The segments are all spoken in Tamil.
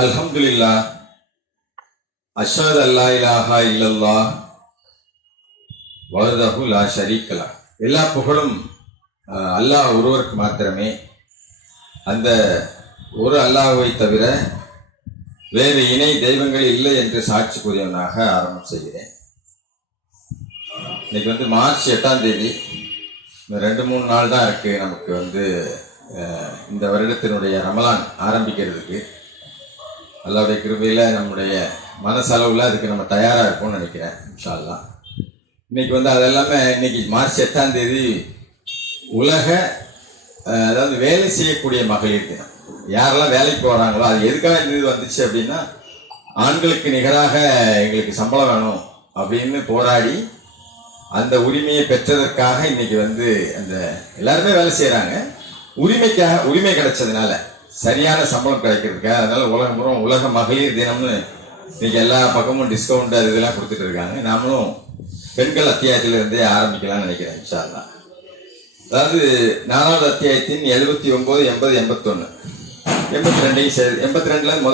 அல்ஹம்துலில்லாஹ் அஷ்ஹது அல்லா இலாஹா இல்லல்லாஹ் வஹ்தஹு லா ஷரீக்க லஹ். எல்லா புகழும் அல்லாஹ் ஒருவருக்கு மாத்திரமே. அந்த ஒரு அல்லாஹ்வை தவிர வேறு இணை தெய்வங்கள் இல்லை என்று சாட்சி கூறியவனாக ஆரம்பம் செய்கிறேன். இன்னைக்கு மார்ச் 8ஆம் தேதி. 2-3 நாள் தான் இருக்கு நமக்கு இந்த வருடத்தினுடைய ரமலான் ஆரம்பிக்கிறதுக்கு. அல்லாஹ்வுடைய கிருபையில் நம்முடைய மனசளவில் அதுக்கு நம்ம தயாராக இருப்போம்னு நினைக்கிறேன் இன்ஷா அல்லாஹ். இன்னைக்கு அதெல்லாமே இன்னைக்கு மார்ச் 8ஆம் தேதி உலக அதாவது வேலை செய்யக்கூடிய மகளிர் தினம். யாரெல்லாம் வேலைக்கு போகிறாங்களோ அது எதுக்காக இந்த இது வந்துச்சு அப்படின்னா, ஆண்களுக்கு நிகராக எங்களுக்கு சம்பளம் வேணும் அப்படின்னு போராடி அந்த உரிமையை பெற்றதற்காக இன்னைக்கு அந்த எல்லாருமே வேலை செய்கிறாங்க. உரிமை கிடைச்சதுனால சரியான சம்பளம் கிடைக்கிறதுக்காக, அதனால உலக மகளிர் தினம்னு இன்னைக்கு எல்லா பக்கமும் டிஸ்கவுண்ட் அது இதெல்லாம் கொடுத்துட்டு இருக்காங்க. நாமளும் பெண்கள் அத்தியாயத்திலிருந்தே ஆரம்பிக்கலாம்னு நினைக்கிறேன் இன்ஷா அல்லாஹ். அதாவது 4வது அத்தியாயத்தின் 79, 80, 81,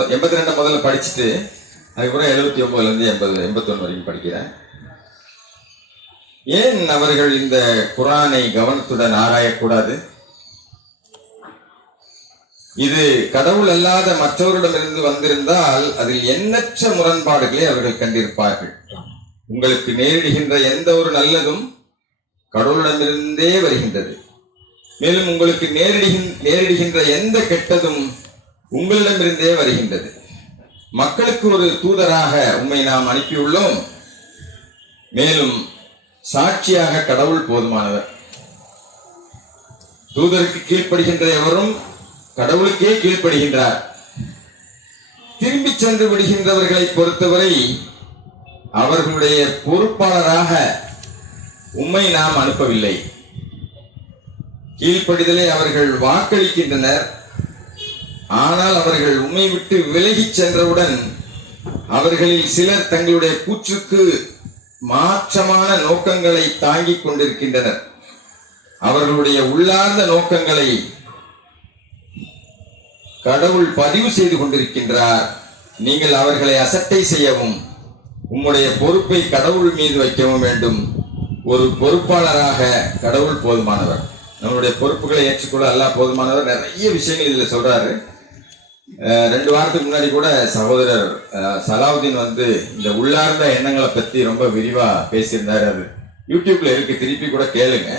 82 முதல்ல படிச்சுட்டு அதுக்கப்புறம் 79லேருந்து 80, 81 வரைக்கும் படிக்கிறேன். ஏன் அவர்கள் இந்த குர்ஆனை கவனத்துடன் ஆராயக்கூடாது? இது கடவுள் அல்லாத மற்றவரிடமிருந்து வந்திருந்தால் அதில் எண்ணற்ற முரண்பாடுகளை அவர்கள் கண்டிருப்பார்கள். உங்களுக்கு நேரிடுகின்ற எந்த ஒரு நல்லதும் கடவுளிடமிருந்தே வருகின்றது. மேலும் உங்களுக்கு நேரிடுகின்ற எந்த கெட்டதும் உங்களிடமிருந்தே வருகின்றது. மக்களுக்கு ஒரு தூதராக உம்மை நாம் அனுப்பியுள்ளோம். மேலும் சாட்சியாக கடவுள் போதுமானவர். தூதருக்கு கீழ்ப்படுகின்ற எவரும் கடவுளுக்கே கீழ்ப்படுகின்றார். திரும்பி சென்று விடுகின்றவர்களை பொறுத்தவரை அவர்களுடைய பொறுப்பாளராக உம்மை நாம் அனுப்பவில்லை. கீழ்ப்படிதலை அவர்கள் வாக்களிக்கின்றனர். ஆனால் அவர்கள் உம்மை விட்டு விலகி சென்றவுடன் அவர்களில் சிலர் தங்களுடைய கூற்றுக்கு மாற்றமான நோக்கங்களை தாங்கிக் கொண்டிருக்கின்றனர். அவர்களுடைய உள்ளார்ந்த நோக்கங்களை கடவுள் பதிவு செய்து கொண்டிருக்கின்றார். நீங்கள் அவர்களை அசட்டை செய்யவும் உம்முடைய பொறுப்பை கடவுள் மீது வைக்கவும் வேண்டும். ஒரு பொறுப்பாளராக கடவுள் போதுமானவர். நம்மளுடைய பொறுப்புகளை ஏற்றுக்கொள்ள அல்லாஹ் போதுமானவர். நிறைய விஷயங்கள் இதுல சொல்றாரு. 2 வாரத்துக்கு முன்னாடி கூட சகோதரர் சலாவுதீன் இந்த உள்ளார்ந்த எண்ணங்களை பத்தி ரொம்ப விரிவா பேசியிருந்தாரு. அது யூடியூப்ல இருக்கு, திருப்பி கூட கேளுங்க.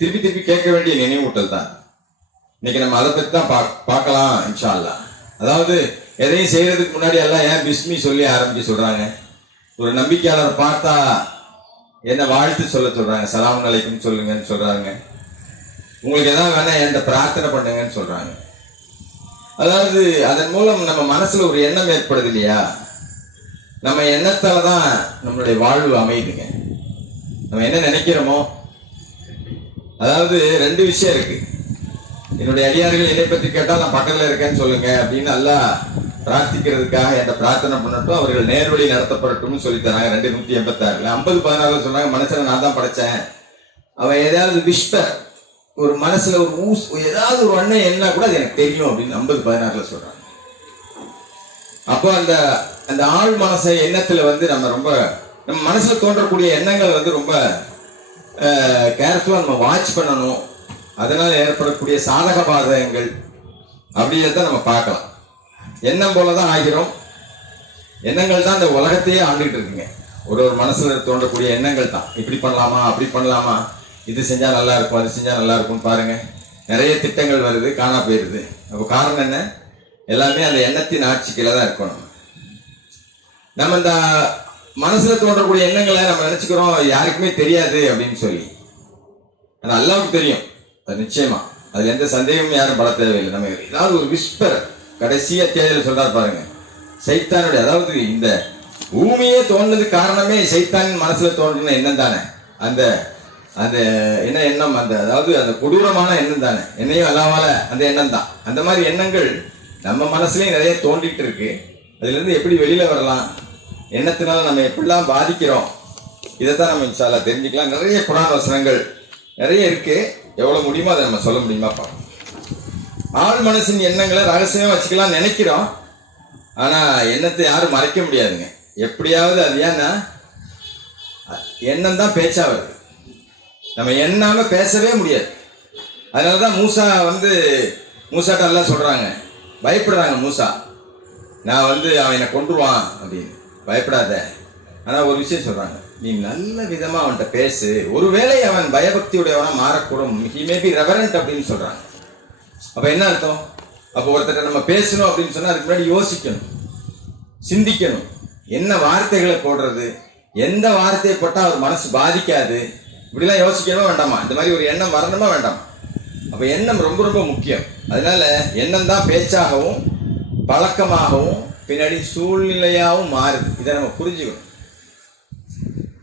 திருப்பி கேட்க வேண்டிய நினைவூட்டல் தான். இன்னைக்கு நம்ம அதை பத்தி தான் பார்க்கலாம் இன்ஷா அல்லாஹ். அதாவது எதையும் செய்யறதுக்கு முன்னாடி எல்லாம் ஏன் பிஸ்மி சொல்லி ஆரம்பிக்க சொல்றாங்க? ஒரு நம்பிக்கையாளர் பார்த்தா என்ன வாழ்த்து சொல்றாங்க, சலாம் அலைக்கும் சொல்லுங்கன்னு சொல்றாங்க. உங்களுக்கு எதாவது வேணா என்கிட்ட பிரார்த்தனை பண்ணுங்கன்னு சொல்றாங்க. அதாவது அதன் மூலம் நம்ம மனசுல ஒரு எண்ணம் ஏற்படுது இல்லையா? நம்ம எண்ணத்தாலதான் நம்மளுடைய வாழ்வு அமையுதுங்க. நம்ம என்ன நினைக்கிறோமோ, அதாவது 2 விஷயம் இருக்கு. என்னுடைய அடியார்கள் என்னை பற்றி கேட்டால் நான் பக்கத்துல இருக்கேன்னு சொல்லுங்க அப்படின்னு அல்லாஹ் பிரார்த்திக்கிறதுக்காக என்கிட்ட பிரார்த்தனை பண்ணட்டும், அவர்கள் நேர்வழி நடத்தப்படட்டும்னு சொல்லி தராங்க. 286 50-16 சொன்னாங்க. மனசுல நான் தான் படைச்சேன். அவன் ஏதாவது விஸ்பர் ஒரு மனசுல ஒரு ஏதாவது ஒரு எண்ணம் என்ன கூட அது எனக்கு தெரியும் அப்படின்னு 50-16 சொல்றாங்க. அப்போ அந்த ஆழ் மனசை எண்ணத்துல நம்ம மனசுல தோன்றக்கூடிய எண்ணங்கள் ரொம்ப கேர்ஃபுல்லா நம்ம வாட்ச் பண்ணணும். அதனால ஏற்படக்கூடிய சாதக பாதகங்கள் அப்படின்றத நம்ம பார்க்கலாம். எண்ணம் போலதான் ஆகிறோம். எண்ணங்கள் தான் இந்த உலகத்தையே ஆண்டுகிட்டு இருக்குங்க. ஒரு மனசுல தோன்றக்கூடிய எண்ணங்கள் தான். இப்படி பண்ணலாமா, அப்படி பண்ணலாமா, இது செஞ்சா நல்லா இருக்கும், அது செஞ்சா நல்லா இருக்கும் பாருங்க. நிறைய திட்டங்கள் வருது, காணா போயிருது. அப்போ காரணம் என்ன? எல்லாமே அந்த எண்ணத்தின் ஆட்சிக்கில தான் இருக்கணும். நம்ம இந்த மனசுல தோன்றக்கூடிய எண்ணங்களை நம்ம நினைச்சுக்கிறோம் யாருக்குமே தெரியாது அப்படின்னு சொல்லி. ஆனா அல்லாஹ்வுக்கு தெரியும். அது நிச்சயமா, அதுல எந்த சந்தேகமும் யாரும் பட தேவையில்லை. நம்ம ஏதாவது ஒரு விஸ்பர் கடைசி அத்தியாயத்தில் சொல்றாரு பாருங்க, சைத்தானுடைய, அதாவது இந்த பூமியே தோன்றது காரணமே சைத்தானின் மனசுல தோன்றின எண்ணம் தானே. அந்த அந்த என்ன எண்ணம், அதாவது அந்த கொடூரமான எண்ணம் தானே. என்னையும் அல்லாவால அந்த எண்ணம் தான். அந்த மாதிரி எண்ணங்கள் நம்ம மனசுலயும் நிறைய தோண்டிட்டு இருக்கு. அதுல இருந்து எப்படி வெளியில வரலாம், எண்ணத்தினால நம்ம எப்படிலாம் பாதிக்கிறோம், இதைத்தான் நம்ம இன்ஷா அல்லாஹ் தெரிஞ்சுக்கலாம். நிறைய குர்ஆன் வசனங்கள் நிறைய இருக்கு. எவ்வளவு முடியுமோ அதை நம்ம சொல்ல முடியுமா பார்ப்போம். ஆள் மனசின் எண்ணங்களை ரகசியமா வச்சுக்கலாம் நினைக்கிறோம். ஆனா எண்ணத்தை யாரும் மறைக்க முடியாதுங்க. எப்படியாவது அது ஏன்னா எண்ணம் தான் பேச்சா வருது. நம்ம எண்ணாம பேசவே முடியாது. அதனாலதான் மூசாட்ட எல்லாம் சொல்றாங்க, பயப்படுறாங்க. மூசா, நான் அவன் என்னை கொன்றுவான் அப்படின்னு. பயப்படாத. ஆனா ஒரு விஷயம் சொல்றாங்க, நீ நல்ல விதமா அவன்கிட்ட பேசு, ஒருவேளை அவன் பயபக்தியுடையவனா மாறக்கூடும், ஹி மே பி ரெவரண்ட் அப்படின்னு சொல்றாங்க. அப்ப என்ன அர்த்தம்? அப்போ ஒருத்தர் நம்ம பேசணும் அப்படின்னு சொன்னா அதுக்கு முன்னாடி யோசிக்கணும், சிந்திக்கணும். என்ன வார்த்தைகளை போடுறது, எந்த வார்த்தையை போட்டா அவர் மனசு பாதிக்காது, இப்படிலாம் யோசிக்கணுமா வேண்டாமா? இந்த மாதிரி ஒரு எண்ணம் வரணுமா வேண்டாமா? அப்ப எண்ணம் ரொம்ப ரொம்ப முக்கியம். அதனால எண்ணம் தான் பேச்சாகவும் பழக்கமாகவும் பின்னாடி சூழ்நிலையாகவும் மாறுது. இதை நம்ம புரிஞ்சுக்கணும்.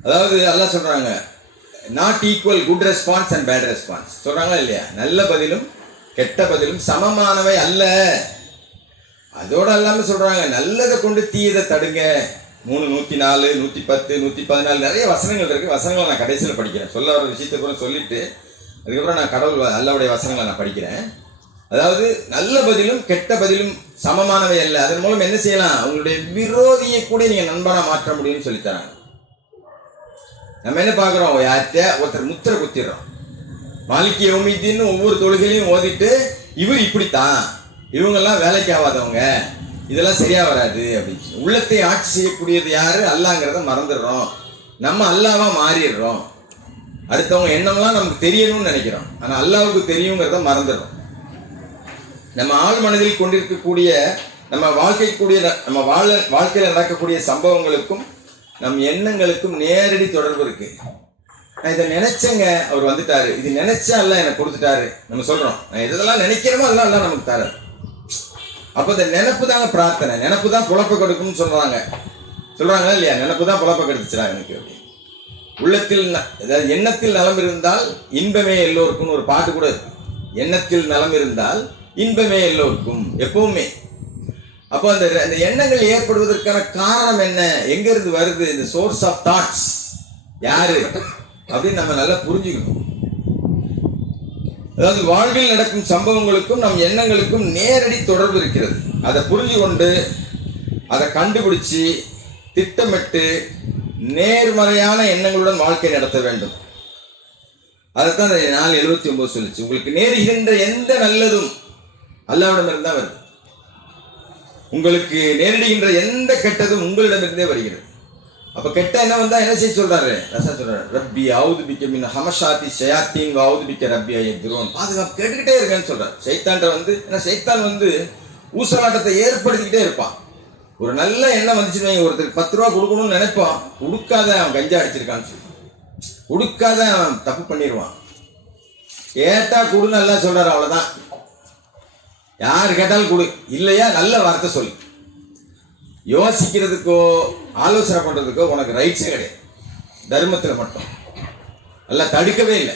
அதாவது அல்லாஹ் சொல்றாங்க, not equal good response and bad response சொல்றாங்களா இல்லையா? நல்ல பதிலும் கெட்ட பதிலும் சமமானவை அல்ல. அதோட எல்லாமே சொல்றாங்க, நல்லதை கொண்டு தீயதை தடுங்க. 3:104, 110, 114 நிறைய வசனங்கள் இருக்கு. வசனங்களை நான் கடைசியில் படிக்கிறேன். சொல்ல வர விஷயத்தை கூட சொல்லிட்டு அதுக்கப்புறம் நான் அல்லாஹ்வுடைய வசனங்களை நான் படிக்கிறேன். அதாவது நல்ல பதிலும் கெட்ட பதிலும் சமமானவை அல்ல. அதன் மூலம் என்ன செய்யலாம்? உங்களுடைய விரோதியை கூட நீங்க நண்பனா மாற்ற முடியும்னு சொல்லித்தராங்க. நம்ம என்ன பார்க்குறோம்? ஒருத்தர் முத்திரை குத்திடுறோம். மாலிக் யௌமித்தீன் ஒவ்வொரு தொழுகையிலையும் ஓதிட்டு இவர் இப்படித்தான், இவங்கெல்லாம் வேலைக்கு ஆகாதவங்க, இதெல்லாம் சரியா வராது அப்படின்னு. உள்ளத்தை ஆட்சி செய்யக்கூடியது யாரு? அல்லாஹ்ங்கிறத மறந்துடுறோம். நம்ம அல்லாஹ்வா மாறிடுறோம். அடுத்தவங்க எண்ணம்லாம் நமக்கு தெரியணும்னு நினைக்கிறோம், ஆனா அல்லாஹ்வுக்கு தெரியுங்கிறத மறந்துடுறோம். நம்ம ஆள் மனதில் கொண்டிருக்கக்கூடிய நம்ம வாழ்க்கையில் நடக்கக்கூடிய சம்பவங்களுக்கும் நம் எண்ணங்களுக்கும் நேரடி தொடர்பு இருக்கு. நான் இதை நினைச்சேங்க, அவர் வந்துட்டாரு, இது நினைச்சா அல்லாஹ் எனக்கு கொடுத்துட்டாரு. நம்ம சொல்றோம், நான் எதெல்லாம் நினைக்கிறோமோ அதெல்லாம் அல்லாஹ் நமக்கு தராரு. அப்ப இந்த நினைப்பு தாங்க பிரார்த்தனை, நினைப்பு தான் புலப்ப கொடுக்கும்னு சொல்றாங்களா இல்லையா? நினைப்பு தான் புலப்ப கெடுத்துச்சுடா எனக்கு. உள்ளத்தில் எண்ணத்தில் நலம் இருந்தால் இன்பமே எல்லோருக்கும் ஒரு பாட்டு கூட இருக்கு. எண்ணத்தில் நலம் இருந்தால் இன்பமே எல்லோருக்கும் எப்பவுமே. அப்போ அந்த எண்ணங்கள் ஏற்படுவதற்கான காரணம் என்ன, எங்க இருந்து வருது? இந்த சோர்ஸ் ஆஃப் தாட்ஸ் யாரு அப்படின்னு நம்ம நல்லா புரிஞ்சுக்கணும். அதாவது வாழ்வில் நடக்கும் சம்பவங்களுக்கும் நம் எண்ணங்களுக்கும் நேரடி தொடர்பு இருக்கிறது. அதை புரிஞ்சு கொண்டு அதை கண்டுபிடிச்சு திட்டமிட்டு நேர்மறையான எண்ணங்களுடன் வாழ்க்கை நடத்த வேண்டும். அதைத்தான் 4:79 சொல்லிச்சு. உங்களுக்கு நேருகின்ற எந்த நல்லதும் அல்லாஹ்விடம் இருந்தா வருது, உங்களுக்கு நேரிடுகின்ற எந்த கெட்டதும் உங்களிடமிருந்தே வருகிறது. அப்ப கெட்ட என்ன வந்தா என்ன செய்ய சொல்றாரு? ரப்பி அவுது பிக்க மின் ஹமஷாத்தி ஷயாத்தீன் வஅவுது பிக்க ரப்பி அய்யதுரூன். பாதுகாப்பு கேட்டுக்கிட்டே இருக்கேன்னு சொல்றாரு. சைத்தான் ஊசலாட்டத்தை ஏற்படுத்திக்கிட்டே இருப்பான். ஒரு நல்ல எண்ணம் வந்துச்சுன்னு ஒருத்தருக்கு 10 ரூபா கொடுக்கணும்னு நினைப்பான், கொடுக்காத அவன் கஞ்சா அடிச்சிருக்கான்னு சொல்லி, கொடுக்காத அவன் தப்பு பண்ணிடுவான். கேட்டா கொடுன்னு எல்லாம் சொல்றாரு, அவ்வளவுதான். யாரு கேட்டாலும் கொடு, இல்லையா நல்ல வார்த்தை சொல்லு. யோசிக்கிறதுக்கோ ஆலோசனை பண்றதுக்கோ உனக்கு ரைட்ஸே கிடையாது. தர்மத்துல மட்டும் எல்லாம் தடுக்கவே இல்லை.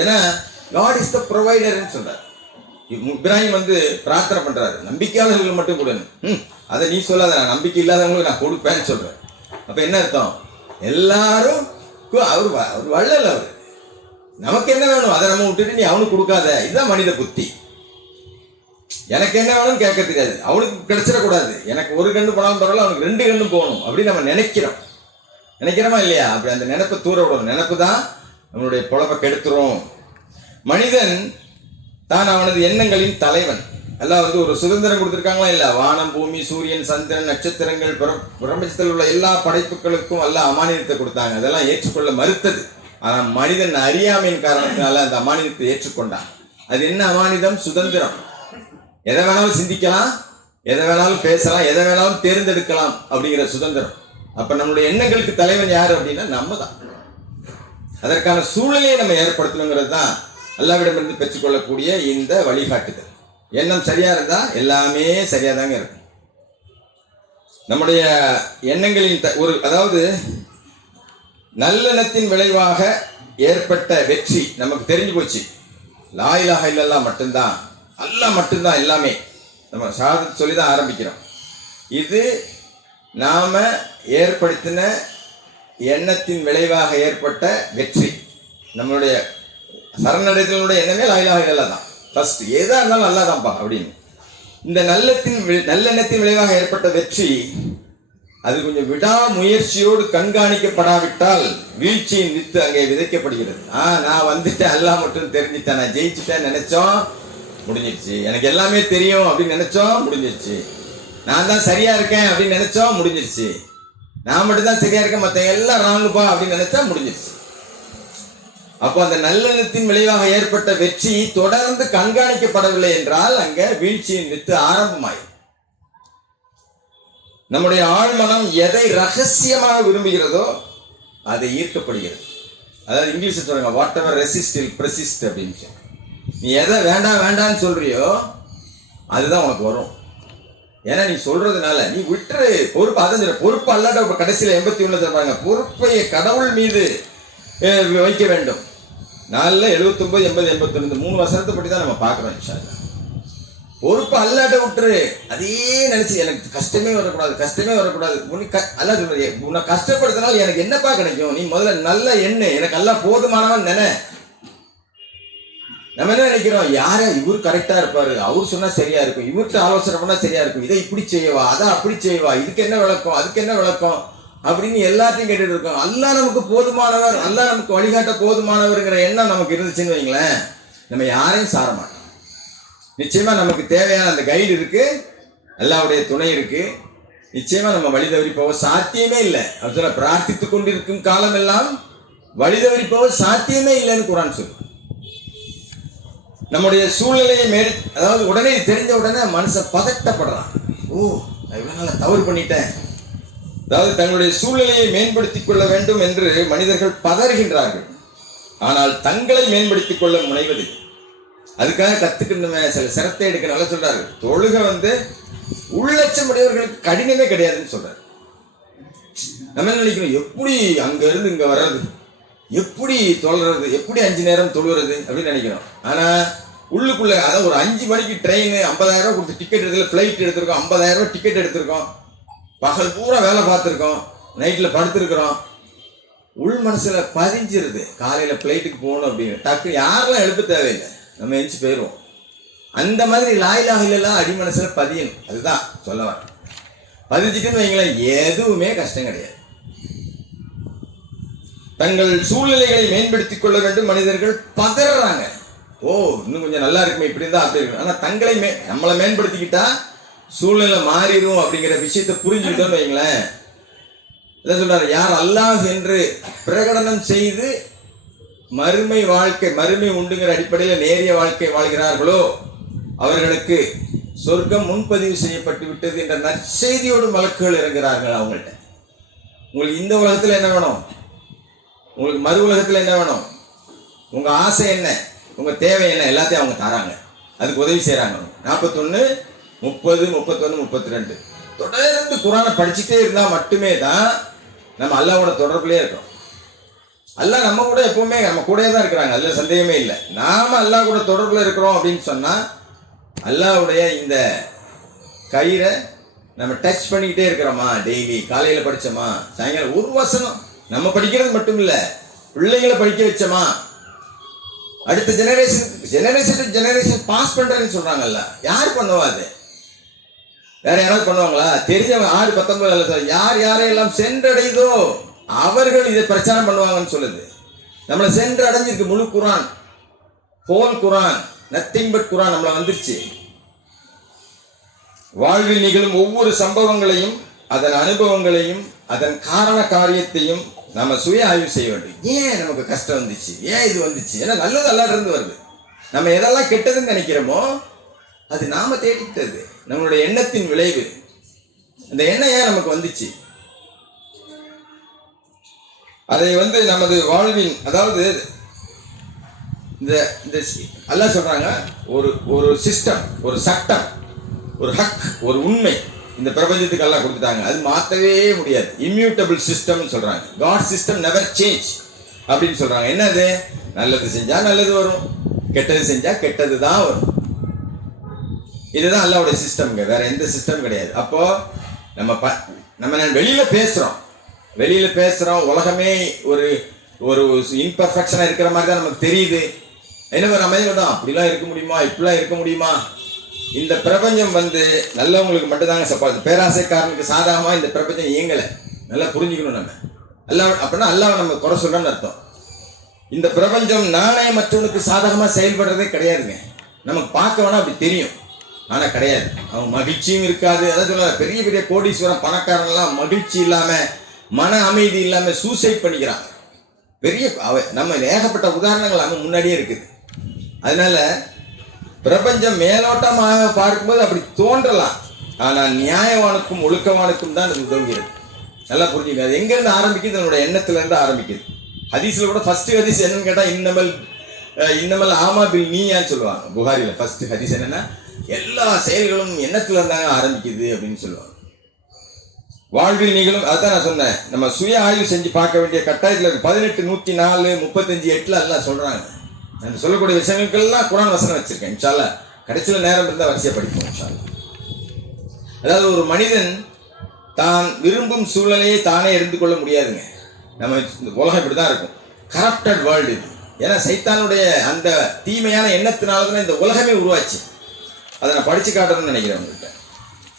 ஏன்னா காட் இஸ் த ப்ரொவைடர்னு சொல்றாரு. இப்ராஹிம் பிரார்த்தனை பண்றாரு, நம்பிக்கையாளர்கள் மட்டும் கொடுன்னு. அதை நீ சொல்லாத, நான் நம்பிக்கை இல்லாதவங்களுக்கு நான் கொடுப்பேன்னு சொல்றேன். அப்ப என்ன அர்த்தம்? எல்லாரும் அவர் வள்ளல், அவர் நமக்கு என்ன வேணும் அதை நம்ம விட்டுட்டு நீ அவனுக்கு கொடுக்காத. இதுதான் மனித புத்தி. எனக்கு என்ன வேணும்னு கேட்க தெரியாது, அவனுக்கு கிடைச்சிடக்கூடாது. எனக்கு ஒரு கண்ணு போனாலும் பரவாயில்ல, அவனுக்கு 2 கண்ணு போகணும் அப்படின்னு நம்ம நினைக்கிறோமா இல்லையா? அப்படி அந்த நினைப்பை தூர விடணும். நினைப்பு தான் நம்மளுடைய பொழப்பை கெடுத்துரும். மனிதன் தான் அவனது எண்ணங்களின் தலைவன். எல்லாம் ஒரு சுதந்திரம் கொடுத்துருக்காங்களா இல்ல? வானம், பூமி, சூரியன், சந்திரன், நட்சத்திரங்கள், பிரபஞ்சத்தில் உள்ள எல்லா படைப்புகளுக்கும் எல்லாம் அமானியத்தை கொடுத்தாங்க. அதெல்லாம் ஏற்றுக்கொள்ள மறுத்தது. ஆனா மனிதன் அறியாமையின் காரணத்தினால அந்த அமானியத்தை ஏற்றுக்கொண்டான். அது என்ன அமானிதம்? சுதந்திரம். எதை வேணாலும் சிந்திக்கலாம், எதை வேணாலும் பேசலாம், எதை வேணாலும் தேர்ந்தெடுக்கலாம் அப்படிங்கிற சுதந்திரம். அப்ப நம்மளுடைய எண்ணங்களுக்கு தலைவன் யாரு அப்படின்னா நம்ம தான். அதற்கான சூழலையை நம்ம ஏற்படுத்தணுங்கிறது தான் அல்லாஹ்விடமிருந்து பெற்றுக்கொள்ளக்கூடிய இந்த வழிகாட்டுதல். எண்ணம் சரியா இருந்தா எல்லாமே சரியா தாங்க இருக்கும். நம்முடைய எண்ணங்களின் அதாவது நல்லெண்ணத்தின் விளைவாக ஏற்பட்ட வெற்றி நமக்கு தெரிஞ்சு போச்சு. லா இலாஹ இல்லல்லாஹ் மட்டும்தான், அல்லாஹ் மட்டும்தான் எல்லாமே. நம்ம ஷஹாதத் சொல்லி தான் ஆரம்பிக்கிறோம். இது நாம ஏற்படுத்தின எண்ணத்தின் விளைவாக ஏற்பட்ட வெற்றி. நம்மளுடைய சரணடைதலுடைய எண்ணமே லா இலாஹ இல்லல்லாஹ் தான். ஃபர்ஸ்ட் எதா இருந்தாலும் அல்லாஹ் தான்ப்பா அப்படின்னு. இந்த நல்லெண்ணத்தின் விளைவாக ஏற்பட்ட வெற்றி அது கொஞ்சம் விடாமுயற்சியோடு கண்காணிக்கப்படாவிட்டால் வீழ்ச்சியின் வித்து அங்கே விதைக்கப்படுகிறது. நான் வந்துட்டேன், எல்லாம் மட்டும் தெரிஞ்சுட்டேன், நான் ஜெயிச்சுட்டேன் நினைச்சோம், முடிஞ்சிருச்சு. எனக்கு எல்லாமே தெரியும் அப்படின்னு நினைச்சோம், முடிஞ்சிருச்சு. நான் தான் சரியா இருக்கேன் அப்படின்னு நினைச்சோம், முடிஞ்சிருச்சு. நான் மட்டும் தான் சரியா இருக்கேன், மற்ற எல்லாம் ராங்குப்பா அப்படின்னு நினைச்சா முடிஞ்சிருச்சு. அப்போ அந்த நல்லெண்ணத்தின் விளைவாக ஏற்பட்ட வெற்றி தொடர்ந்து கண்காணிக்கப்படவில்லை என்றால் அங்க வீழ்ச்சியின் வித்து ஆரம்பமாய். நம்முடைய ஆழ்மனம் எதை ரகசியமாக விரும்புகிறதோ அதை ஈர்க்கப்படுகிறது. அதாவது இங்கிலீஷ்ல சொல்றாங்க what ever resist will persist அப்படின்னு. நீ எதை வேண்டாம் வேண்டாம்னு சொல்றியோ அதுதான் உனக்கு வரும். ஏன்னா நீ சொல்றதுனால நீ விட்டுரு. பொறுப்பு அதான் சொல்ற, பொறுப்பு அல்லாத கடைசியில் 81 சொல்றாங்க, பொறுப்பை கடவுள் மீது வைக்க வேண்டும். 79, 80, 81 3 வசனத்தை பற்றி தான் நம்ம பார்க்கிறோம். இன்ஷா அல்லாஹ் பொறுப்பு அல்லாட்ட விட்டுரு. அதே நினைச்சு எனக்கு கஷ்டமே வரக்கூடாது, கஷ்டமே வரக்கூடாது. அல்லா சொல்றது, உன்னை கஷ்டப்படுத்தினால எனக்கு என்னப்பா கிடைக்கும்? நீ முதல்ல நல்ல எண்ணு, எனக்கு எல்லாம் போதுமானவன் நினை. நம்ம என்ன நினைக்கிறோம், யார இவர் கரெக்டா இருப்பாரு, அவர் சொன்னா சரியா இருக்கும், இவர்கிட்ட ஆலோசனை பண்ணா சரியா இருக்கும், இதை இப்படி செய்யவா, அதான் அப்படி செய்யவா, இதுக்கு என்ன விளக்கம், அதுக்கு என்ன விளக்கம் அப்படின்னு எல்லாத்தையும் கேட்டுட்டு இருக்கோம். அல்லாஹ் நமக்கு போதுமானவர், அல்லாஹ் நமக்கு வழிகாட்ட போதுமானவர்ங்கிற எண்ணம் நமக்கு இருந்துச்சுன்னு வைங்களேன், நம்ம யாரையும் சார மாட்டோம். நிச்சயமா நமக்கு தேவையான அந்த கைடு இருக்கு, அல்லாஹ்வுடைய துணை இருக்கு. நிச்சயமா நம்ம வழி தவறி போக சாத்தியமே இல்லை. அவர் சொல்ல, பிரார்த்தித்துக் கொண்டிருக்கும் காலம் எல்லாம் வழி தவறி போக சாத்தியமே இல்லைன்னு குர்ஆன் சொல்லு. நம்முடைய சூழ்நிலையை அதாவது உடனே தெரிஞ்ச உடனே மனுஷன் பதட்டப்படுறான். நான் இவ்வளவு நாளா தவறு பண்ணிட்டேன். அதாவது தங்களுடைய சூழ்நிலையை மேம்படுத்திக் கொள்ள வேண்டும் என்று மனிதர்கள் பதறுகின்றார்கள். ஆனால் தங்களை மேம்படுத்திக் கொள்ள முனைவது, அதுக்காக கத்துக்கணுமே, சில சிரத்தை எடுக்க நல்லா சொல்றாரு. தொழுகை உள்ளட்சம் உடையவர்களுக்கு கடினமே கிடையாதுன்னு சொல்றாரு. நம்ம என்ன நினைக்கிறோம், எப்படி அங்க இருந்து இங்க வர்றது, எப்படி தொழுறது, எப்படி 5 நேரம் தொழுகிறது அப்படின்னு நினைக்கிறோம். ஆனா உள்ளுக்குள்ள அதாவது ஒரு 5 மணிக்கு ட்ரெயின் 50,000 ரூபாய் கொடுத்து டிக்கெட் எடுத்துல ஃபிளைட் எடுத்திருக்கோம், 50,000 ரூபாய் டிக்கெட் எடுத்திருக்கோம், பகல் பூரா வேலை பார்த்துருக்கோம், நைட்ல படுத்திருக்கிறோம். உள் மனசுல பதிஞ்சிருது காலையில பிளைட்டுக்கு போகணும் அப்படின்னு. டக்கு யாரெல்லாம் எழுப்ப தேவையில்லை, நம்ம எந்திச்சு போயிடுவோம். அந்த மாதிரி லாயிலாக இல்லைலாம் அடி மனசுல பதியணும். அதுதான் சொல்ல வர. பதிஞ்சிட்டுன்னு வைங்களேன், எதுவுமே கஷ்டம் கிடையாது. தங்கள் சூழ்நிலைகளை மேம்படுத்திக் கொள்ள வேண்டும் மனிதர்கள் பதறாங்க. இன்னும் கொஞ்சம் நல்லா இருக்குமே, இப்படி இருந்தா அப்படி இருக்கும். ஆனா தங்களை நம்மளை மேம்படுத்திக்கிட்டா சூழ்நிலை மாறிடும் அப்படிங்கிற விஷயத்தை புரிஞ்சுக்கிட்டோன்னு வைங்களேன். என்ன சொல்றாரு, யார் அல்லாஹ் என்று பிரகடனம் செய்து மறுமை வாழ்க்கை, மறுமை உண்டுங்கிற அடிப்படையில் நேரிய வாழ்க்கை வாழ்கிறார்களோ அவர்களுக்கு சொர்க்கம் முன்பதிவு செய்யப்பட்டு விட்டது என்ற நற்செய்தியோடு மலக்குகள் இறங்குகிறார்கள் அவங்கள்ட்ட. உங்களுக்கு இந்த உலகத்துல என்ன வேணும், உங்களுக்கு மறு உலகத்துல என்ன வேணும், உங்க ஆசை என்ன, உங்க தேவை என்ன, எல்லாத்தையும் அவங்க தராங்க, அதுக்கு உதவி செய்யறாங்க. 41, 30, 31, 32 தொடர்ந்து குர்ஆனை படிச்சுட்டே இருந்தா மட்டுமே தான் நம்ம அல்லாஹ்வோட தொடர்புலயே இருக்கோம். அல்லாஹ் நம்ம கூட எப்பவுமே நம்ம கூடயே தான் இருக்கிறாங்க, அதுல சந்தேகமே இல்லை. நாம அல்லாஹ் கூட தொடர்புல இருக்கிறோம் அப்படின்னு சொன்னா அல்லாஹ்வுடைய இந்த கயிறை நம்ம டச் பண்ணிக்கிட்டே இருக்கிறோமா, டெய்லி காலையில படிச்சோமா, சாயங்காலம் ஒரு வசனம் நம்ம படிக்கிறது மட்டும் இல்ல, பிள்ளைங்களை படிக்க வச்சோமா, அடுத்த ஜெனரேஷன் பாஸ் பண்றேன்னு சொல்றாங்கல்ல. யார் பண்ணுவா அது? வேற யாராவது பண்ணுவாங்களா? தெரிஞ்சவங்க 6, 19 யார் யாரையெல்லாம் சென்றடையுதோ அவர்கள் இதை பிரச்சாரம் பண்ணுவாங்கன்னு சொல்லுது. நம்மளை சென்று அடைஞ்சிருக்கு முழு குர்ஆன், ஹோல் குர்ஆன், நத்திங் பட் குர்ஆன் நம்மள வந்துருச்சு. வாழ்வில் நிகழும் ஒவ்வொரு சம்பவங்களையும், அதன் அனுபவங்களையும், அதன் காரண காரியத்தையும் நம்ம சுய ஆய்வு செய்ய வேண்டும். ஏன் நமக்கு கஷ்டம் வந்துச்சு, ஏன் இது வந்துச்சு, ஏன்னா நல்லது அல்லாஹ்ட்ட இருந்து வருது. நம்ம எதெல்லாம் கெட்டதுன்னு நினைக்கிறோமோ அது நாம தேடிக்கிட்டது, நம்மளுடைய எண்ணத்தின் விளைவு. அந்த எண்ணம் ஏன் நமக்கு வந்துச்சு, அதை நமது வாழ்வின், அதாவது இந்த அல்லாஹ் சொல்றாங்க, ஒரு சிஸ்டம், ஒரு சட்டம், ஒரு ஹக், ஒரு உண்மை இந்த பிரபஞ்சத்துக்கு எல்லாம் கொடுத்துட்டாங்க. அது மாற்றவே முடியாது. இம்யூட்டபிள் சிஸ்டம் சொல்றாங்க. காட் சிஸ்டம் நெவர் சேஞ்ச் அப்படின்னு சொல்றாங்க. என்னது? நல்லது செஞ்சா நல்லது வரும், கெட்டது செஞ்சா கெட்டது தான் வரும். இதுதான் அல்லாஹ்வுடைய சிஸ்டம்ங்க, வேற எந்த சிஸ்டம் கிடையாது. அப்போ நம்ம வெளியில பேசுறோம், உலகமே ஒரு இம்பர்ஃபெக்ஷனா இருக்கிற மாதிரி தான் நமக்கு தெரியுது. என்ன ஒரு அமைதிதான், அப்படிலாம் இருக்க முடியுமா, இப்படிலாம் இருக்க முடியுமா, இந்த பிரபஞ்சம் வந்து நல்லவங்களுக்கு மட்டும்தாங்க சப்பாது. பேராசைக்காரனுக்கு சாதகமா இந்த பிரபஞ்சம் இயங்கலை. நல்லா புரிஞ்சுக்கணும். நம்ம அல்லாஹ் அப்படின்னா அல்லாஹ் நம்ம குறை சொல்றோம்னு அர்த்தம். இந்த பிரபஞ்சம் நானே மற்றவனுக்கு சாதகமா செயல்படுறதே கிடையாதுங்க. நமக்கு பார்க்க வேணா அப்படி தெரியும், ஆனா கிடையாது. அவன் மகிழ்ச்சியும் இருக்காது. அதாவது சொல்ல பெரிய பெரிய கோடீஸ்வரன் பணக்காரன்லாம் மகிழ்ச்சி இல்லாம மன அமைதி இல்லாம சூசைட் பண்ணிக்கிறாங்க. பெரிய நம்ம ஏகப்பட்ட உதாரணங்கள் நம்ம முன்னாடியே இருக்குது. அதனால பிரபஞ்சம் மேலோட்டமாக பார்க்கும்போது அப்படி தோன்றலாம், ஆனா நியாயவானுக்கும் ஒழுக்கவானுக்கும் தான் அது உதவுகிறது. நல்லா புரிஞ்சுக்க. அது எங்க இருந்து ஆரம்பிக்குது? என்னோட எண்ணத்துல இருந்து ஆரம்பிக்குது. ஹதீஸ்ல கூட ஃபர்ஸ்ட் ஹதீஸ் என்னன்னு கேட்டா இன்னமல் ஆமா பில் நீயான்னு சொல்லுவாங்க. புகாரில ஃபர்ஸ்ட் ஹதீஸ் என்னன்னா எல்லா செயல்களும் எண்ணத்துல இருந்தாங்க ஆரம்பிக்குது அப்படின்னு சொல்லுவாங்க. வாழ்வில் நீங்களும் அதான் நான் சொன்னேன், நம்ம சுய ஆய்வு செஞ்சு பார்க்க வேண்டிய கட்டாயத்தில் 18:4, 35:8 எல்லாம் சொல்றாங்க. நான் சொல்லக்கூடிய விஷயங்களுக்கெல்லாம் குர்ஆன் வசனம் வச்சிருக்கேன். இன்ஷா அல்லாஹ் கடைசியில் நேரம் இருந்தால் வரிசையா படிப்போம் இன்ஷா அல்லாஹ். அதாவது ஒரு மனிதன் தான் விரும்பும் சூழ்நிலையை தானே இருந்து கொள்ள முடியாதுங்க. நம்ம இந்த உலகம் இப்படிதான் இருக்கும், கரப்டட் வேர்ல்டு இது. ஏன்னா சைத்தானுடைய அந்த தீமையான எண்ணத்தினால்தான் இந்த உலகமே உருவாச்சு. அதை நான் படிச்சு காட்டணும்னு நினைக்கிறேன் உங்கள்கிட்ட.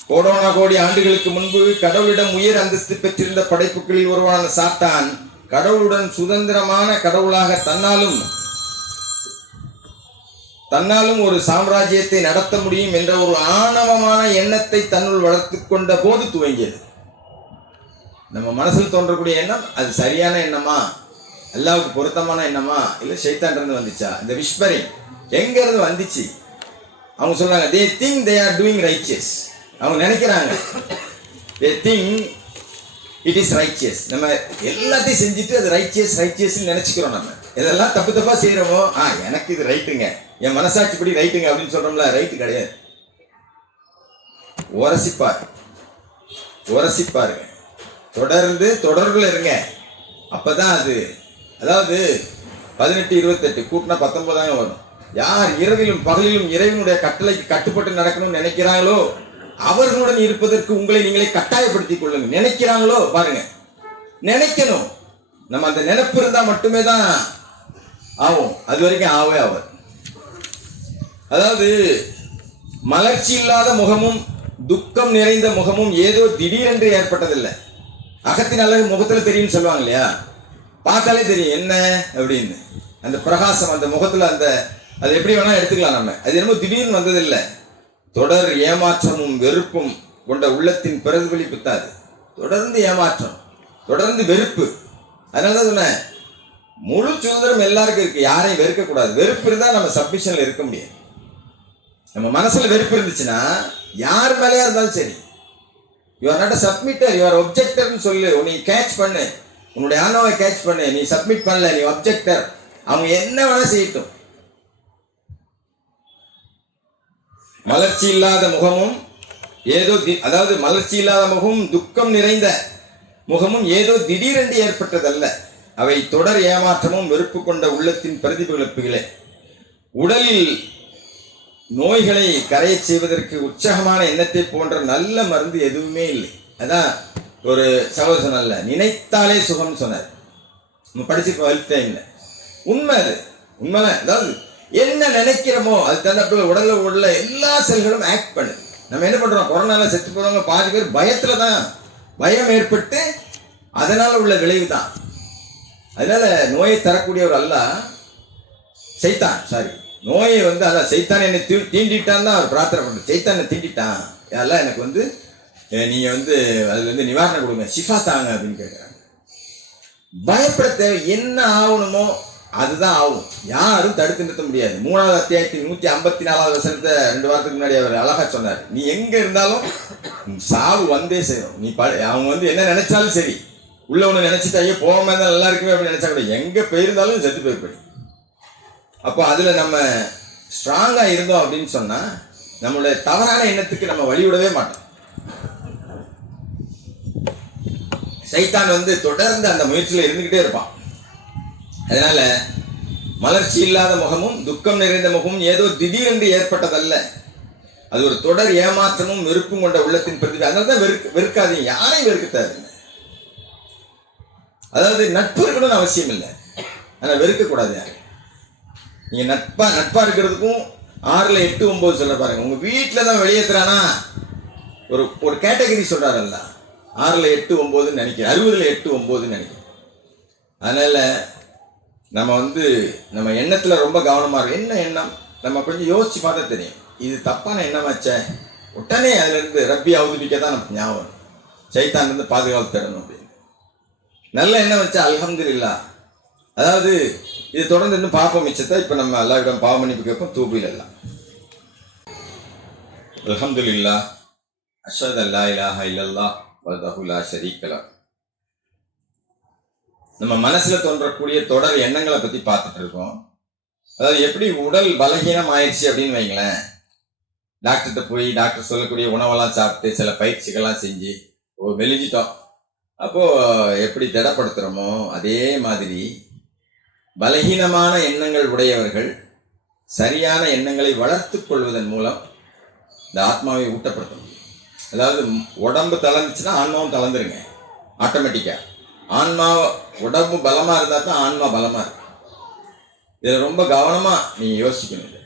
கோடான கோடி ஆண்டுகளுக்கு முன்பு கடவுளிடம் உயர் அந்தஸ்து பெற்றிருந்த படைப்புகளில் ஒருவனான சாத்தான் கடவுளுடன் சுதந்திரமான கடவுளாக தன்னாலும் ஒரு சாம்ராஜ்யத்தை நடத்த முடியும் என்ற ஒரு ஆணவமான எண்ணத்தை தன்னுள் வளர்த்து கொண்ட போது துவங்கியது. நம்ம மனசில் தோன்றக்கூடிய எண்ணம் அது சரியான எண்ணமா, அல்லாஹ்வுக்கு பொருத்தமான எண்ணமா, இல்ல ஷைத்தான் இருந்து வந்துச்சா? இந்த விஸ்பரிங் எங்க இருந்து வந்துச்சு? அவங்க சொல்றாங்க they think they are doing righteous. அவங்க நினைக்கிறாங்க they think it is righteous. நம்ம எல்லாத்தையும் செஞ்சுட்டு அது ரைச்சியஸ் நினைச்சுக்கிறோம். நம்ம இதெல்லாம் தப்பா செய்யறோமோ, எனக்கு இது ரைட்டுங்க, என் மனசாட்சி படி ரைட்டுங்க அப்படின்னு சொல்றோம்ல, ரைட்டு கிடையாது. உரசிப்பாருங்க, தொடர்புல இருங்க. அப்பதான் அது, அதாவது 18-28 கூட்டினா 19 வரும். யார் இரவிலும் பகலிலும் இறைவனுடைய கட்டளைக்கு கட்டுப்பட்டு நடக்கணும்னு நினைக்கிறாங்களோ அவர்களுடன் இருப்பதற்கு உங்களை நீங்களே கட்டாயப்படுத்திக் கொள்ளுங்க. நினைக்கிறாங்களோ பாருங்க, நினைக்கணும். நம்ம அந்த நினைப்பு இருந்தா மட்டுமே தான் ஆகும். அது வரைக்கும் ஆவர். அதாவது மலர்ச்சி இல்லாத முகமும் துக்கம் நிறைந்த முகமும் ஏதோ திடீரென்று ஏற்பட்டதில்லை. அகத்தின் அழகு முகத்துல தெரியும் சொல்லுவாங்க இல்லையா, பார்த்தாலே தெரியும் என்ன அப்படின்னு. அந்த பிரகாசம் அந்த முகத்துல, அந்த அது எப்படி வேணா எடுத்துக்கலாம் நம்ம. அது என்னமோ திடீர்னு வந்ததில்லை. தொடர் ஏமாற்றமும் வெறுப்பும் கொண்ட உள்ளத்தின் பிரதிபலிப்பு தான். தொடர்ந்து ஏமாற்றம், தொடர்ந்து வெறுப்பு. அதனாலதான் சொன்னேன், முழு சுதந்திரம் எல்லாருக்கும் இருக்கு, யாரையும் வெறுக்க கூடாது. வெறுப்பு இருந்தா நம்ம சப்மிஷன்ல இருக்க முடியாது. நம்ம மனசுல வெறுப்பு இருந்துச்சுன்னா யார் மேலேயா இருந்தாலும் சரி, you are not a submitter, you are ஒப்ஜெக்டர்னு சொல்லு. நீ கேட்ச் பண்ணு, உன்னுடைய ஆணவத்தை கேட்ச் பண்ணு. நீ சப்மிட் பண்ணல, நீ ஒப்ஜெக்டர். அவங்க என்ன வேணா செய்யட்டும். மலர்ச்சி இல்லாத முகமும் ஏதோ, அதாவது மலர்ச்சி இல்லாத முகமும் துக்கம் நிறைந்த முகமும் ஏதோ திடீரென்று ஏற்பட்டதல்ல. அவை தொடர் ஏமாற்றமும் வெறுப்பு கொண்ட உள்ளத்தின் பிரதிபலிப்புகளே. உடலில் நோய்களை கரைய செய்வதற்கு உற்சாகமான எண்ணத்தை போன்ற நல்ல மருந்து எதுவுமே இல்லை. அதான் ஒரு சகோதரர் சொன்னார்ல, நினைத்தாலே சுகம் சொன்னார். நம்ம படிச்சிருக்கோம் ஹெல்த் டைம்ல. உண்மை அது, உண்மைதான். அதாவது என்ன நினைக்கிறோமோ அது தன்னப்ப உடல்ல உள்ள எல்லா செல்களும் ஆக்ட் பண்ணு. நம்ம என்ன பண்றோம், கொரோனால செத்து போறவங்க பாதி பேர் பயத்துல தான், பயம் ஏற்பட்டு அதனால உள்ள விளைவு தான். அதனால நோயை தரக்கூடியவர் அல்ல சைத்தான். சாரி, நோயை வந்து அதான் சைத்தான் என்னை தீண்டிட்டான் தான் அவர் பிரார்த்தனை பண்ற. சைத்தான் என்னை தீண்டிட்டான், அதெல்லாம் எனக்கு வந்து நீங்க வந்து அதுல இருந்து நிவாரணம் கொடுங்க, ஷிஃபா தாங்க அப்படின்னு கேட்கிறாங்க. பயப்பட தேவை. என்ன ஆகணுமோ அதுதான் ஆகும், யாரும் தடுத்து நிறுத்த முடியாது. 3வது அத்தியாயத்தின் 154வது வசனத்தை 2 வாரத்துக்கு முன்னாடி அவர் அழகா சொன்னார். நீ எங்க இருந்தாலும் சாவு வந்தே செய்யும். நீ அவங்க வந்து என்ன நினைச்சாலும் சரி, உள்ள ஒண்ணு நினைச்சிட்டு ஐயோ போகாம இருந்தால் நல்லா இருக்குமே அப்படின்னு நினைச்சா கூட எங்க போயிருந்தாலும் செத்து போயிருப்படி. அப்போ அதுல நம்ம ஸ்ட்ராங்கா இருந்தோம் அப்படின்னு சொன்னா நம்மளுடைய தவறான எண்ணத்துக்கு நம்ம வழிவிடவே மாட்டோம். சைத்தான் வந்து தொடர்ந்து அந்த முயற்சியில இருந்துகிட்டே இருப்பான். அதனால மலர்ச்சி இல்லாத முகமும் துக்கம் நிறைந்த முகமும் ஏதோ திடீரென்று ஏற்பட்டதல்ல. அது ஒரு தொடர் ஏமாற்றமும் வெறுப்பும் கொண்ட உள்ளத்தின் பிரதிபலிப்பு. அதனாலதான் வெறுக்காதீங்க, யாரையும் வெறுக்க தேவையில்லை. அதாவது நட்பு இருக்கணும்னு அவசியம் இல்லை, ஆனா வெறுக்க கூடாது யாரும். நீங்க நட்பா இருக்கிறதுக்கும் 6ல் 8, 9 சொல்ல பாருங்க. உங்க வீட்டில் தான் வெளியேற்றுறானா ஒரு ஒரு கேட்டகரி சொல்றாருல்ல. 6ல் 8, 9 நினைக்கிறேன், 60ல் 8, 9 நினைக்கிறேன். அதனால நம்ம நம்ம எண்ணத்துல ரொம்ப கவனமா இருக்கும். என்ன எண்ணம் நம்ம கொஞ்சம் யோசிச்சு பார்த்தா தெரியும். இது தப்பான எண்ணமாச்சே, உடனே அதுல இருந்து ரப்பி அவதுபிக்க தான் நமக்கு ஞாபகம். சைத்தான் இருந்து பாதுகாப்பு தரணும் அப்படின்னு. நல்ல எண்ணம் வச்சா அல்ஹம்துலில்லாஹ். அதாவது இது தொடர்ந்து இன்னும் பாப்போம் மிச்சத்தை. இப்ப நம்ம அல்லாஹ்விடம் பாவ மன்னிப்பு கேட்போம். தூபில் எல்லாம் அல்ஹம்துலில்லாஹ் அஷ்ஹது அல்லா இலாஹ இல்லல்லாஹ் வஹ்தஹு லா ஷரீக லஹ். நம்ம மனசுல தோன்றக்கூடிய தொடர் எண்ணங்களை பத்தி பார்த்துட்டு இருக்கோம். அதாவது எப்படி உடல் பலகீனம் ஆயிடுச்சு அப்படின்னு வைங்களேன். டாக்டர்கிட்ட போய் டாக்டர் சொல்லக்கூடிய உணவெல்லாம் சாப்பிட்டு சில பயிற்சிகள்லாம் செஞ்சு மெலிஞ்சிட்டோம். அப்போ எப்படி திடப்படுத்துறோமோ அதே மாதிரி பலகீனமான எண்ணங்கள் உடையவர்கள் சரியான எண்ணங்களை வளர்த்து கொள்வதன் மூலம் இந்த ஆத்மாவை ஊட்டப்படுத்த முடியும். அதாவது உடம்பு தளர்ந்துச்சுன்னா ஆன்மாவும் தளர்ந்துருங்க ஆட்டோமேட்டிக்கா. ஆன்மா உடம்பு பலமா இருந்தா தான் ஆன்மா பலமா இருக்கு. இதுல ரொம்ப கவனமா நீங்க யோசிக்கணும்.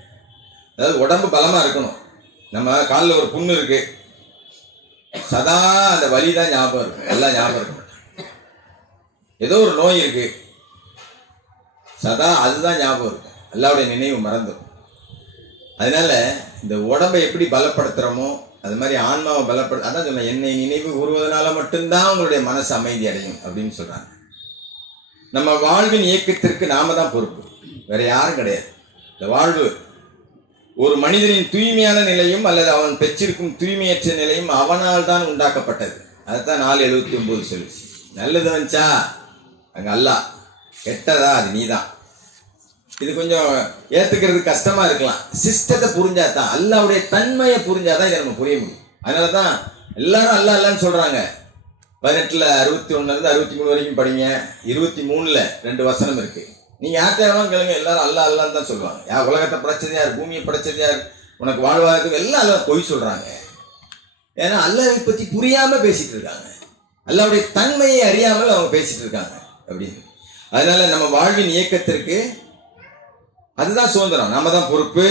அதாவது உடம்பு பலமா இருக்கணும். நம்ம காலில் ஒரு புண்ணு இருக்கு, சதா அந்த வலி தான் ஞாபகம் இருக்கும், எல்லாம் ஞாபகம் இருக்கும். ஏதோ ஒரு நோய் இருக்கு, சதா அதுதான் ஞாபகம் இருக்கும், எல்லாருடைய நினைவு மறந்துடும். அதனால இந்த உடம்பை எப்படி பலப்படுத்துறோமோ அது மாதிரி ஆன்மாவை பலப்படுத்த, அதான் சொன்ன என்னை நினைவு கூறுவதனால மட்டும்தான் உங்களுடைய மனசு அமைதி அடையும் அப்படின்னு சொல்றாங்க. நம்ம வாழ்வின் இயக்கத்திற்கு நாம தான் பொறுப்பு, வேற யாரும் கிடையாது. இந்த வாழ்வு ஒரு மனிதனின் தூய்மையான நிலையும் அல்லது அவன் பெற்றிருக்கும் தூய்மையற்ற நிலையும் அவனால் தான் உண்டாக்கப்பட்டது. அதுதான் 4:79 சொல்லுச்சு. நல்லது வந்துச்சா அங்க அல்லாஹ், கெட்டதா அது நீதான். இது கொஞ்சம் ஏத்துக்கிறது கஷ்டமா இருக்கலாம். சிஸ்டத்தை புரிஞ்சாதான், அல்லாஹ்வுடைய தன்மையை புரிஞ்சாதான் இதை நம்ம புரிய முடியும். அதனாலதான் எல்லாரும் அல்லாஹ் அல்லான்னு சொல்றாங்க. 18ல் 61 இருந்து 63 வரைக்கும் படிங்க. 23ல் 2 வசனம் இருக்கு. நீங்க யார்கிட்ட கேளுங்க, எல்லாரும் அல்லாஹ் அல்லான்னு தான் சொல்லுவாங்க. யார் உலகத்தை படைச்சது யார், பூமியை படைச்சது யார், உனக்கு வாழ்வாதாரத்துக்கு எல்லாம் அல்லாஹ் பொய் சொல்றாங்க. ஏன்னா அல்லாஹ்வை பத்தி புரியாம பேசிட்டு இருக்காங்க, அல்லாஹ்வுடைய தன்மையை அறியாமல் அவங்க பேசிட்டு இருக்காங்க அப்படின்னு. அதனால நம்ம வாழ்வின் இயக்கத்திற்கு அதுதான் சுதந்திரம், நாம தான் பொறுப்பு.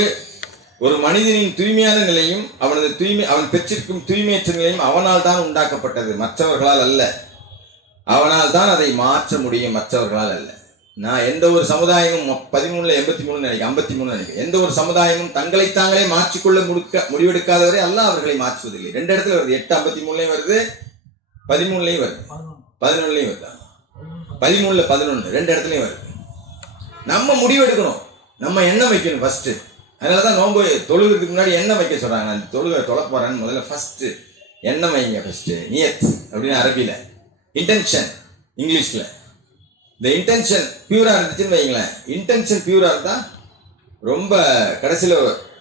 ஒரு மனிதனின் தூய்மையான நிலையும் அவன் பெற்றிருக்கும் தூய்மையற்ற நிலையும் அவனால் தான் உண்டாக்கப்பட்டது, மற்றவர்களால் அல்ல. அவனால் தான் அதை மாற்ற முடியும், மற்றவர்களால் அல்ல. நான் எந்த ஒரு சமுதாயமும் 13ல் 83 நினைக்கிறேன், 53 நினைக்கிறேன். எந்த ஒரு சமுதாயமும் தங்களை தாங்களே மாற்றிக்கொள்ள முடிவெடுக்காதவரை அல்லாஹ் அவர்களை மாற்றுவதில்லை. 2 இடத்துல வருது, 8:53 வருது, 13 வருது, 11 வருது, 13ல் 11 2 இடத்துலயும் வருது. நம்ம முடிவெடுக்கணும், நம்ம எண்ணம் வைக்கணும் ஃபர்ஸ்ட். அதனாலதான் நோன்பு தொழுகிறதுக்கு முன்னாடி எண்ணம் வைக்க சொல்றாங்க. அந்த தொழ போறேன்னு முதல்ல ஃபர்ஸ்ட் எண்ணம் வைங்க. ஃபர்ஸ்ட் நியத் அப்படின்னு அரபியில, இன்டென்ஷன் இங்கிலீஷ்ல. இந்த இன்டென்ஷன் பியூரா இருந்துச்சுன்னு வைங்களேன். இன்டென்ஷன் பியூரா இருந்தா ரொம்ப கடைசியில்,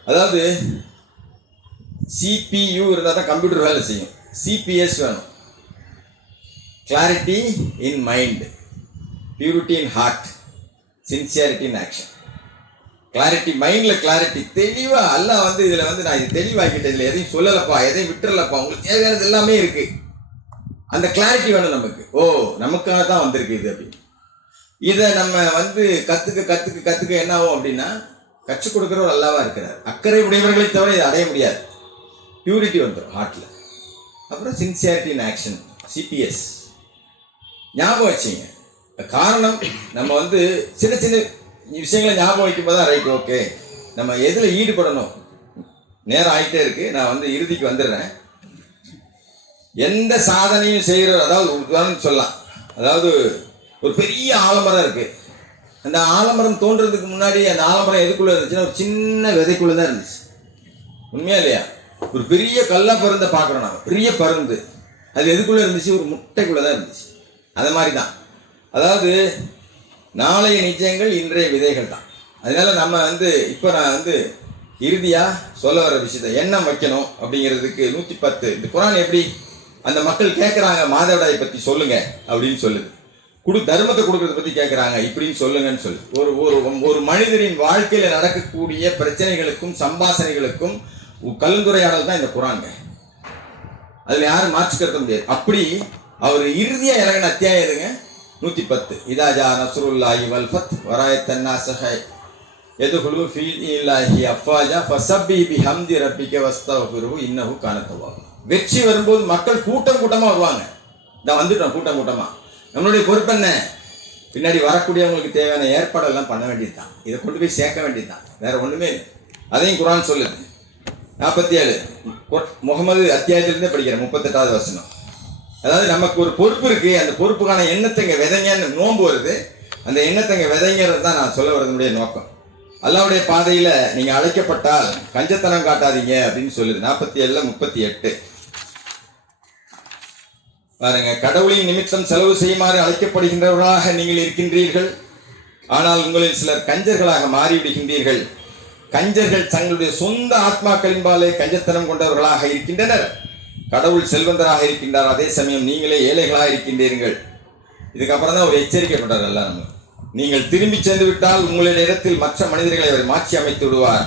அதாவது CPU இருந்தால் தான் கம்ப்யூட்டர் வேலை செய்யும், CPS வேணும். Clarity in mind, purity in heart, sincerity in action. Clarity மைண்ட்ல, கிளாரிட்டி தெளிவா. அல்லாஹ் இதுல நான் இது தெளிவாக்கிட்டேன், இதுல எதையும் சொல்லலப்பா, எதையும் விட்டுறலப்பா, உங்களுக்கு தேவையானது எல்லாமே இருக்கு. அந்த கிளாரிட்டி வேணும் நமக்கு. நமக்காக தான் வந்திருக்கு இது அப்படின்னு. இதை நம்ம கத்துக்க என்ன ஆகும் அப்படின்னா, கற்றுக் கொடுக்கிறவர் அல்லாவா இருக்கிறார். அக்கறை உடையவர்களை தவிர இதை அடைய முடியாது. பியூரிட்டி வந்துடும் ஹார்ட்ல. அப்புறம் சின்சியாரிட்டி இன் ஆக்ஷன், CPS. ஞாபகம் வச்சுங்க. காரணம் நம்ம சின்ன சின்ன விஷயங்களை ஞாபகம் வைக்கும் போது தான் ரைட், ஓகே நம்ம எதுல ஈடுபடணும். நேரம் ஆகிட்டே இருக்கு, நான் இறுதிக்கு வந்துடுறேன். எந்த சாதனையும் செய்கிற, அதாவது உதாரணம் சொல்லலாம், அதாவது ஒரு பெரிய ஆலமரம் இருக்கு. அந்த ஆலமரம் தோன்றதுக்கு முன்னாடி அந்த ஆலமரம் எதுக்குள்ள இருந்துச்சுன்னா ஒரு சின்ன விதைக்குள்ள தான் இருந்துச்சு. உண்மையா இல்லையா? ஒரு பெரிய கல்லா பருந்தை பார்க்குறோம் நாங்கள், பெரிய பருந்து. அது எதுக்குள்ள இருந்துச்சு? ஒரு முட்டைக்குள்ளதான் இருந்துச்சு. அது மாதிரி தான், அதாவது நாளைய நிச்சயங்கள் இன்றைய விதைகள் தான். அதனால நம்ம இப்போ நான் இறுதியா சொல்ல வர விஷயத்த எண்ணம் வைக்கணும் அப்படிங்கிறதுக்கு 110 இந்த குரான் எப்படி அந்த மக்கள் கேட்குறாங்க, மாதவிடாயை பற்றி சொல்லுங்க அப்படின்னு சொல்லுது. தர்மத்தை கொடுக்கறத பற்றி கேட்குறாங்க, இப்படின்னு சொல்லுங்கன்னு சொல்லு. ஒரு மனிதரின் வாழ்க்கையில நடக்கக்கூடிய பிரச்சனைகளுக்கும் சம்பாசனைகளுக்கும் கலந்துரையாடல் தான் இந்த குரான். அதுல யாரும் மாற்றிக்கிறது முடியாது. அப்படி அவர் இறுதியா இறங்கின அத்தியாயம் எதுங்க? 110. இதாஜா நஸ்ருல்லாஹி வல் ஃபத் வராயத்தன் நாஸஹ எதுகுலு ஃபீ இல்லாஹி அஃபாஜா ஃபஸப்பி பிஹம்தி ரப்பிக வஸ்தக்ஃபிருஹு இன்னஹு கான தவ்வாபா. வெற்றி வரும்போது மக்கள் கூட்டம் கூட்டமா வருவாங்க. நான் வந்துட்டோம் கூட்டம் கூட்டமா. நம்மளுடைய பொறுப்பு என்ன? பின்னாடி வரக்கூடியவங்களுக்கு தேவையான ஏற்பாடெல்லாம் பண்ண வேண்டியது தான். இதை கொண்டு போய் சேர்க்க வேண்டியது தான், வேற ஒண்ணுமே இல்லை. அதையும் குர்ஆன் சொல்லுது. 47 முகமது அத்தியாயத்திலிருந்தே படிக்கிறேன், 38வது வசனம். அதாவது நமக்கு ஒரு பொறுப்பு இருக்கு, அந்த பொறுப்புக்கான எண்ணத்தைங்க விதைங்கன்னு நோன்பு வருது. அந்த எண்ணத்தைங்க விதைங்கிறது தான் நான் சொல்ல வரதுடைய நோக்கம். அல்லாஹ்வுடைய பாதையில நீங்க அழைக்கப்பட்டால் கஞ்சத்தனம் காட்டாதீங்க அப்படின்னு சொல்லுது. 47 38 பாருங்க. கடவுளின் நிமித்தம் செலவு செய்யுமாறு அழைக்கப்படுகின்றவர்களாக நீங்கள் இருக்கின்றீர்கள், ஆனால் உங்களில் சிலர் கஞ்சர்களாக மாறிவிடுகின்றீர்கள். கஞ்சர்கள் தங்களுடைய சொந்த ஆத்மாக்களின்பாலே கஞ்சத்தனம் கொண்டவர்களாக இருக்கின்றனர். கடவுள் செல்வந்தராக இருக்கின்றார், அதே சமயம் நீங்களே ஏழைகளாக இருக்கின்றீர்கள். இதுக்கப்புறம் தான் ஒரு எச்சரிக்கை பண்றாரு எல்லாம். நம்ம நீங்கள் திரும்பி சென்று விட்டால் உங்களுடைய இடத்தில் மற்ற மனிதர்களை அவர் மாற்றி அமைத்து விடுவார்,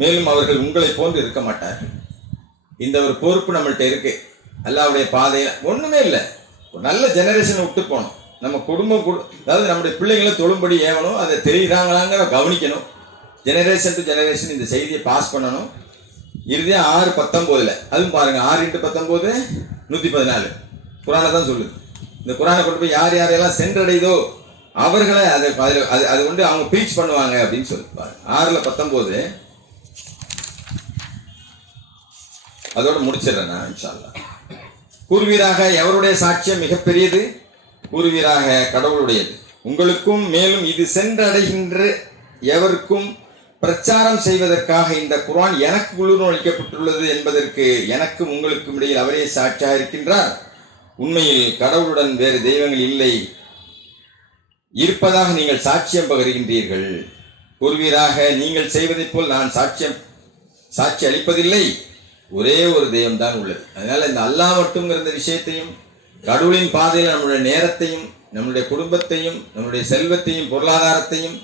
மேலும் அவர்கள் உங்களை போன்று இருக்க மாட்டார்கள். இந்த ஒரு பொறுப்பு நம்மள்கிட்ட இருக்கு. அல்லாஹ்வுடைய பாதையில ஒண்ணுமே இல்லை, ஒரு நல்ல ஜெனரேஷனை விட்டு போகணும். நம்ம குடும்பம் அதாவது நம்முடைய பிள்ளைங்களை தொழும்படி ஏவணும், அதை தெரியுறாங்களாங்கிற கவனிக்கணும். ஜெனரேஷன் டு ஜெனரேஷன் இந்த செய்தியை பாஸ் பண்ணணும். இறுதியா 6:19 அதுவும் பாருங்க, 6x19 114 குர்ஆனை தான் சொல்லுது. இந்த குர்ஆனை கொண்டு போய் யார் யாரெல்லாம் சென்றடைதோ அவர்களை அது கொண்டு அவங்க ப்ரீச் பண்ணுவாங்க அப்படின்னு சொல்லிப்பாரு. 6:19 அதோட முடிச்சிடறேன் நான் இன்ஷா அல்லாஹ். கூறுவீராக எவருடைய சாட்சியம் மிகப்பெரியது? கூறுவீராக கடவுளுடையது. உங்களுக்கும் மேலும் இது சென்றடைகின்ற எவருக்கும் பிரச்சாரம் செய்வதற்காக இந்த குர்ஆன் எனக்கு உள்நுழைக்கப்பட்டுள்ளது என்பதற்கு எனக்கும் உங்களுக்கும் இடையில் அவரே சாட்சியாக இருக்கின்றார். உண்மையில் கடவுளுடன் வேறு தெய்வங்கள் இல்லை, இருப்பதாக நீங்கள் சாட்சியம் பகர்கின்றீர்கள். கூறுவீராக நீங்கள் செய்வதைப் போல் நான் சாட்சி அளிப்பதில்லை, ஒரே ஒரு தெய்வம் தான் உள்ளது. அதனால இந்த அல்லாஹ் மட்டும்ங்கிற இந்த விஷயத்தையும், கடவுளின் பாதையில் நம்முடைய நேரத்தையும், நம்முடைய குடும்பத்தையும், நம்முடைய செல்வத்தையும், பொருளாதாரத்தையும்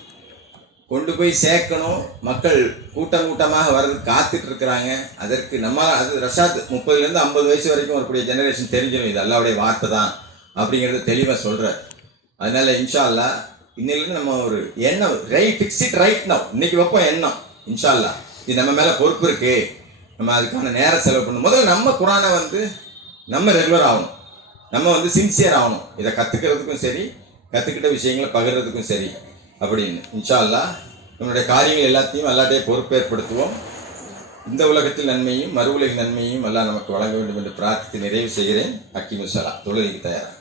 கொண்டு போய் சேர்க்கணும். மக்கள் கூட்டம் கூட்டமாக வர்றது காத்துட்டு இருக்கிறாங்க. அதற்கு அது ரஷாத் 30 to 50 வயசு வரைக்கும் வரக்கூடிய ஜெனரேஷன் தெரிஞ்சிடும் இது அல்லாஹ்வுடைய வார்த்தை தான் அப்படிங்கிறது தெளிவாக சொல்றார். அதனால இன்ஷா அல்லாஹ் இன்னிலிருந்து நம்ம ஒரு எண்ணம் ஃபிக்ஸ் இட் ரைட் நவ், இன்னைக்கு வைப்போம் எண்ணம். இன்ஷா அல்லாஹ் இது நம்ம மேல பொறுப்பு இருக்கு, நம்ம அதுக்கான நேரம் செலவு பண்ணணும். முதல்ல நம்ம குர்ஆனை நம்ம ரெகுலர் ஆகணும், நம்ம சின்சியர் ஆகணும். இதை கற்றுக்கிறதுக்கும் சரி, கற்றுக்கிட்ட விஷயங்களை பகிர்றதுக்கும் சரி அப்படின்னு. இன்ஷா அல்லாஹ் நம்மளுடைய காரியங்கள் எல்லாத்தையும் அல்லாஹ்ட்டே பொறுப்பேற்படுத்துவோம். இந்த உலகத்தில் நன்மையும் மறு உலகின் நன்மையும் அல்லாஹ் நமக்கு வழங்க வேண்டும் என்று பிரார்த்தித்து நிறைவு செய்கிறேன். அக்கிமுஸ்ஸலாம். தொழுகைக்கு தயாரா.